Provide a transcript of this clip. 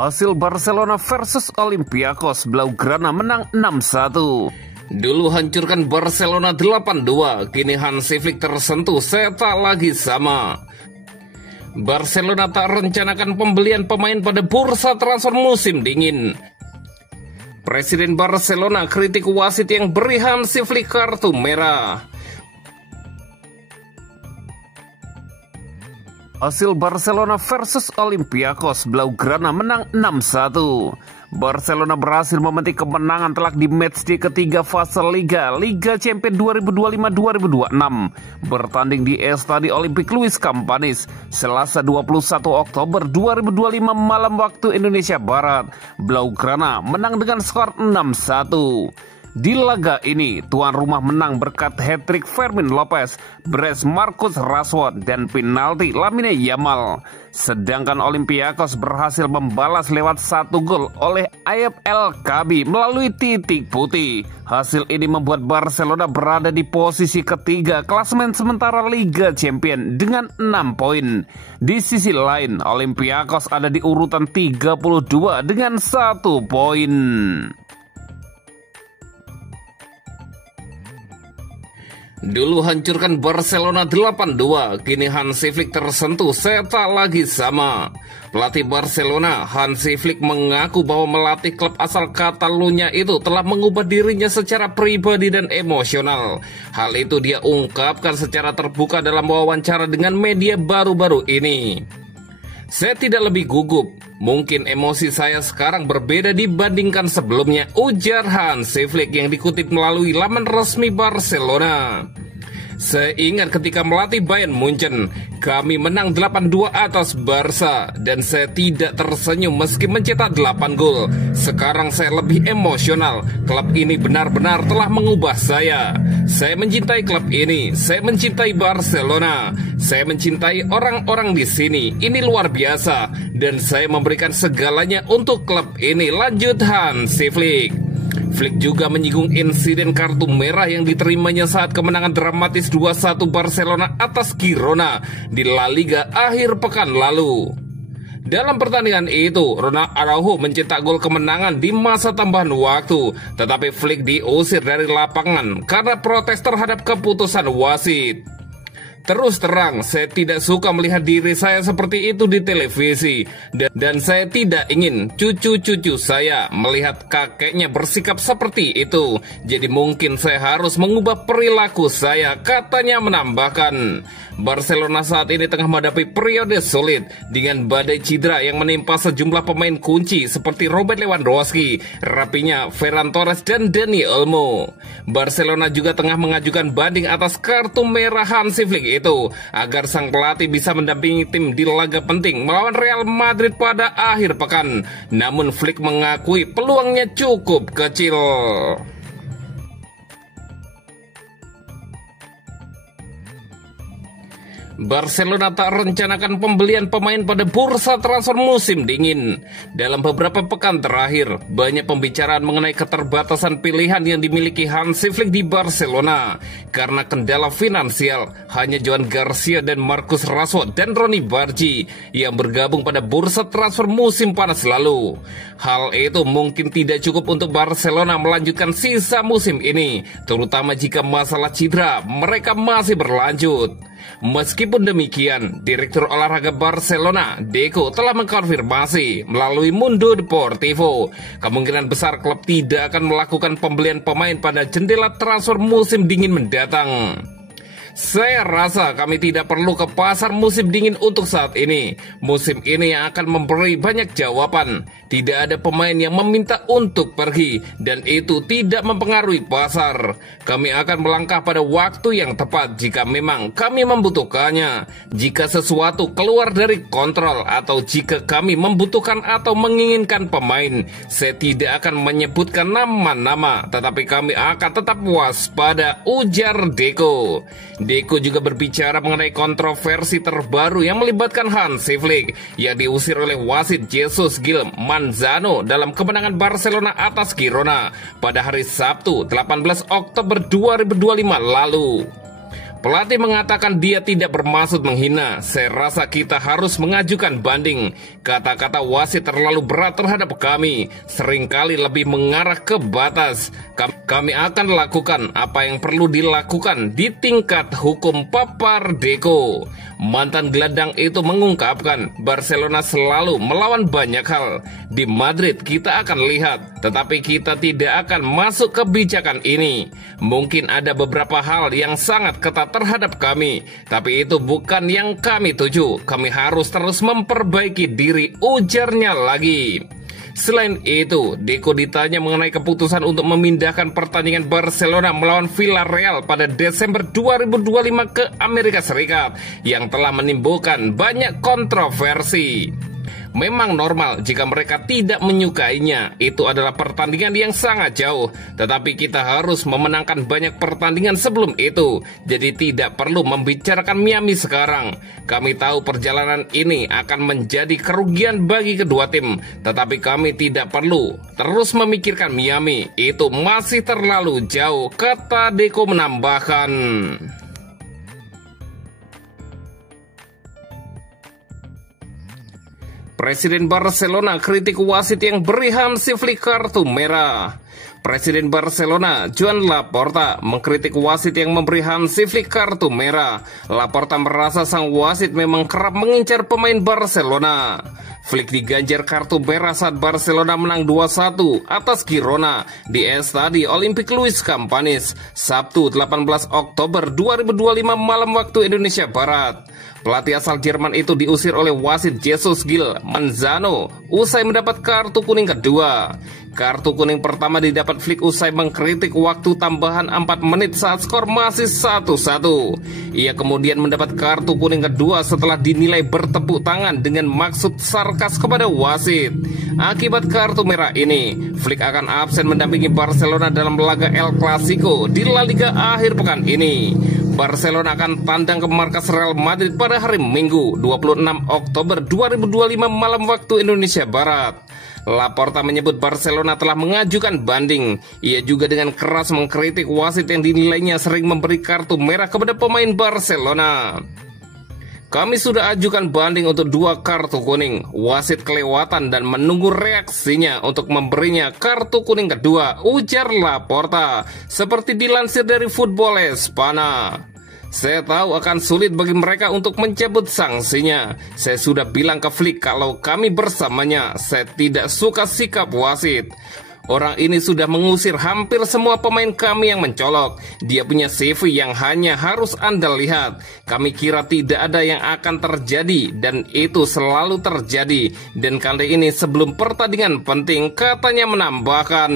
Hasil Barcelona versus Olympiakos, Blaugrana menang 6-1. Dulu hancurkan Barcelona 8-2, kini Hansi Flick tersentuh, saya tak lagi sama. Barcelona tak rencanakan pembelian pemain pada bursa transfer musim dingin. Presiden Barcelona kritik wasit yang beri Hansi Flick kartu merah. Hasil Barcelona versus Olympiakos, Blaugrana menang 6-1. Barcelona berhasil memetik kemenangan telak di matchday ketiga fase Liga Champions 2025-2026 bertanding di Estadio Olympic Luis Campanis Selasa 21 Oktober 2025 malam waktu Indonesia Barat. Blaugrana menang dengan skor 6-1. Di laga ini, tuan rumah menang berkat hat-trick Fermin Lopez, brace Marcus Rashford, dan penalti Lamine Yamal. Sedangkan Olympiakos berhasil membalas lewat 1 gol oleh Ayab El Kabi melalui titik putih. Hasil ini membuat Barcelona berada di posisi ketiga klasemen sementara Liga Champions dengan 6 poin. Di sisi lain, Olympiakos ada di urutan 32 dengan 1 poin. Dulu hancurkan Barcelona 8-2, kini Hansi Flick tersentuh, saya tak lagi sama. Pelatih Barcelona, Hansi Flick mengaku bahwa melatih klub asal Catalunya itu telah mengubah dirinya secara pribadi dan emosional. Hal itu dia ungkapkan secara terbuka dalam wawancara dengan media baru-baru ini. Saya tidak lebih gugup, mungkin emosi saya sekarang berbeda dibandingkan sebelumnya, ujar Hansi Flick yang dikutip melalui laman resmi Barcelona. Saya ingat ketika melatih Bayern Munchen, kami menang 8-2 atas Barca dan saya tidak tersenyum meski mencetak 8 gol. Sekarang saya lebih emosional, klub ini benar-benar telah mengubah saya. Saya mencintai klub ini, saya mencintai Barcelona, saya mencintai orang-orang di sini. Ini luar biasa dan saya memberikan segalanya untuk klub ini, lanjut Hansi Flick. Flick juga menyinggung insiden kartu merah yang diterimanya saat kemenangan dramatis 2-1 Barcelona atas Girona di La Liga akhir pekan lalu. Dalam pertandingan itu, Ronald Araujo mencetak gol kemenangan di masa tambahan waktu, tetapi Flick diusir dari lapangan karena protes terhadap keputusan wasit. Terus terang, saya tidak suka melihat diri saya seperti itu di televisi dan saya tidak ingin cucu-cucu saya melihat kakeknya bersikap seperti itu. Jadi mungkin saya harus mengubah perilaku saya, katanya menambahkan. Barcelona saat ini tengah menghadapi periode sulit dengan badai cedera yang menimpa sejumlah pemain kunci seperti Robert Lewandowski, Rafinha, Ferran Torres, dan Dani Olmo. Barcelona juga tengah mengajukan banding atas kartu merah Hansi Flick itu agar sang pelatih bisa mendampingi tim di laga penting melawan Real Madrid pada akhir pekan. Namun Flick mengakui peluangnya cukup kecil. Barcelona tak rencanakan pembelian pemain pada bursa transfer musim dingin. Dalam beberapa pekan terakhir, banyak pembicaraan mengenai keterbatasan pilihan yang dimiliki Hansi Flick di Barcelona. Karena kendala finansial, hanya Joan Garcia dan Marcus Rashford dan Ronny Bargi yang bergabung pada bursa transfer musim panas lalu. Hal itu mungkin tidak cukup untuk Barcelona melanjutkan sisa musim ini, terutama jika masalah cedera mereka masih berlanjut. Meskipun demikian, Direktur Olahraga Barcelona, Deco, telah mengkonfirmasi melalui Mundo Deportivo kemungkinan besar klub tidak akan melakukan pembelian pemain pada jendela transfer musim dingin mendatang. Saya rasa kami tidak perlu ke pasar musim dingin untuk saat ini. Musim ini yang akan memberi banyak jawaban. Tidak ada pemain yang meminta untuk pergi, dan itu tidak mempengaruhi pasar. Kami akan melangkah pada waktu yang tepat jika memang kami membutuhkannya. Jika sesuatu keluar dari kontrol atau jika kami membutuhkan atau menginginkan pemain, saya tidak akan menyebutkan nama-nama, tetapi kami akan tetap waspada, ujar Deco. Deco juga berbicara mengenai kontroversi terbaru yang melibatkan Hansi Flick yang diusir oleh wasit Jesus Gil Manzano dalam kemenangan Barcelona atas Girona pada hari Sabtu 18 Oktober 2025 lalu. Pelatih mengatakan dia tidak bermaksud menghina. Saya rasa kita harus mengajukan banding. Kata-kata wasit terlalu berat terhadap kami. Seringkali lebih mengarah ke batas. Kami akan lakukan apa yang perlu dilakukan di tingkat hukum, papar Deco. Mantan gelandang itu mengungkapkan Barcelona selalu melawan banyak hal. Di Madrid kita akan lihat, tetapi kita tidak akan masuk kebijakan ini. Mungkin ada beberapa hal yang sangat ketat terhadap kami, tapi itu bukan yang kami tuju. Kami harus terus memperbaiki diri, ujarnya lagi. Selain itu, Deco ditanya mengenai keputusan untuk memindahkan pertandingan Barcelona melawan Villarreal pada Desember 2025 ke Amerika Serikat yang telah menimbulkan banyak kontroversi. Memang normal jika mereka tidak menyukainya. Itu adalah pertandingan yang sangat jauh, tetapi kita harus memenangkan banyak pertandingan sebelum itu. Jadi tidak perlu membicarakan Miami sekarang. Kami tahu perjalanan ini akan menjadi kerugian bagi kedua tim, tetapi kami tidak perlu terus memikirkan Miami. Itu masih terlalu jauh, kata Deco menambahkan. Presiden Barcelona kritik wasit yang beri Hansi Flick kartu merah. Presiden Barcelona, Joan Laporta, mengkritik wasit yang memberi Hansi Flick kartu merah. Laporta merasa sang wasit memang kerap mengincar pemain Barcelona. Flick diganjar kartu merah saat Barcelona menang 2-1 atas Girona di Estadi Olympic Luis Campanis, Sabtu 18 Oktober 2025 malam waktu Indonesia Barat. Pelatih asal Jerman itu diusir oleh wasit Jesus Gil Manzano usai mendapat kartu kuning kedua. Kartu kuning pertama didapat Flick usai mengkritik waktu tambahan 4 menit saat skor masih 1-1. Ia kemudian mendapat kartu kuning kedua setelah dinilai bertepuk tangan dengan maksud sarkas kepada wasit. Akibat kartu merah ini, Flick akan absen mendampingi Barcelona dalam laga El Clasico di La Liga akhir pekan ini. Barcelona akan tandang ke markas Real Madrid pada hari Minggu 26 Oktober 2025 malam waktu Indonesia Barat. Laporta menyebut Barcelona telah mengajukan banding. Ia juga dengan keras mengkritik wasit yang dinilainya sering memberi kartu merah kepada pemain Barcelona. Kami sudah ajukan banding untuk 2 kartu kuning. Wasit kelewatan dan menunggu reaksinya untuk memberinya kartu kuning kedua, ujar Laporta. Seperti dilansir dari Football Espana. Saya tahu akan sulit bagi mereka untuk mencabut sanksinya. Saya sudah bilang ke Flick kalau kami bersamanya. Saya tidak suka sikap wasit. Orang ini sudah mengusir hampir semua pemain kami yang mencolok. Dia punya CV yang hanya harus Anda lihat. Kami kira tidak ada yang akan terjadi, dan itu selalu terjadi. Dan kali ini sebelum pertandingan penting, katanya menambahkan.